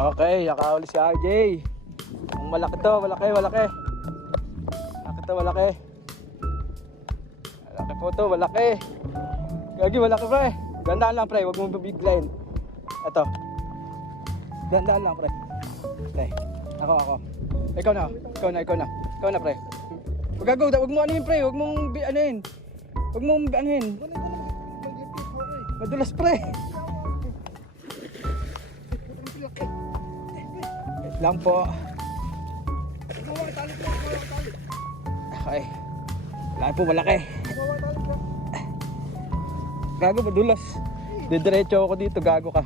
Okay, nakahuli si RJ. Ang malaki to, malaki. Malaki to, malaki. Malaki po to, malaki. Gagi, malaki pre. Gandaan lang pre, huwag mong bibiglayin. Ito. Gandaan lang pre. Pre, ako. Ikaw na pre. Huwag mo anuhin pre, huwag mong anuhin. Huwag mong anuhin. Madulas pre. Lang po. Okay. Laki po, malaki. Gago, madulas. Didiretso ako dito, gago ka.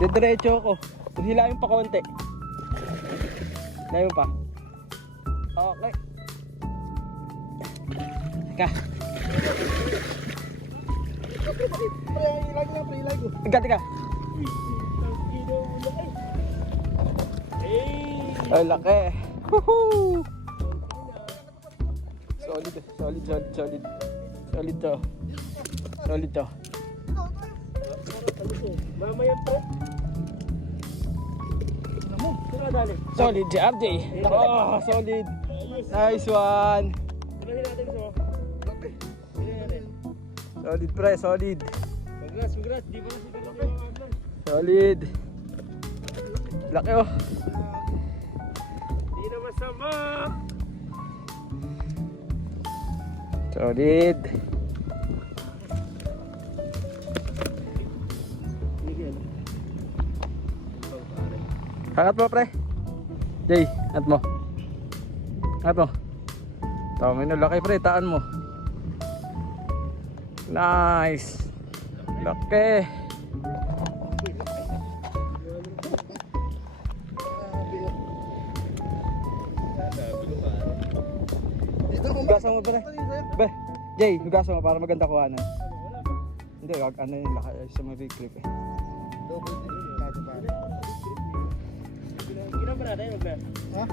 Didiretso ako. Hilayin pa konti. Hilayin pa. Okay. Teka. Teka. Ay, laki. Woohoo! Solid to. Mamaya po. Solid si RJ. Oh, solid. Nice one. Solid pre, solid. Congrats. Di ba Solid. Laki oh. Di na masama. Solid. Angat mo pre. Jay, angat mo. Tama na, laki pre, taan mo. Nice. Laki. Hugasan mo pre. Be, Jay, hugasan mo para maganda kuhanan. Hindi, ano yung laki sa mga big clip eh. Gina ba natin yung plan? Ha?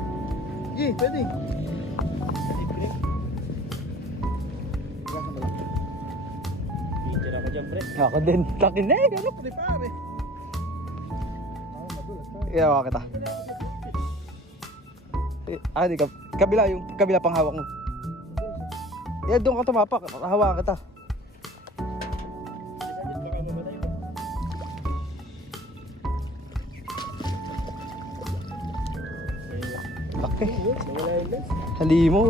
Gi, pwede. Picture ako dyan, pre. Ako din, laki na eh, ano? Pwede pare. Madulas pare. Iyawa kita. Di ka. Kabila pang hawak mo. Yeah, doon ka tumapak. Hawakan kita. Laki. Nawala yung lens. Halimo.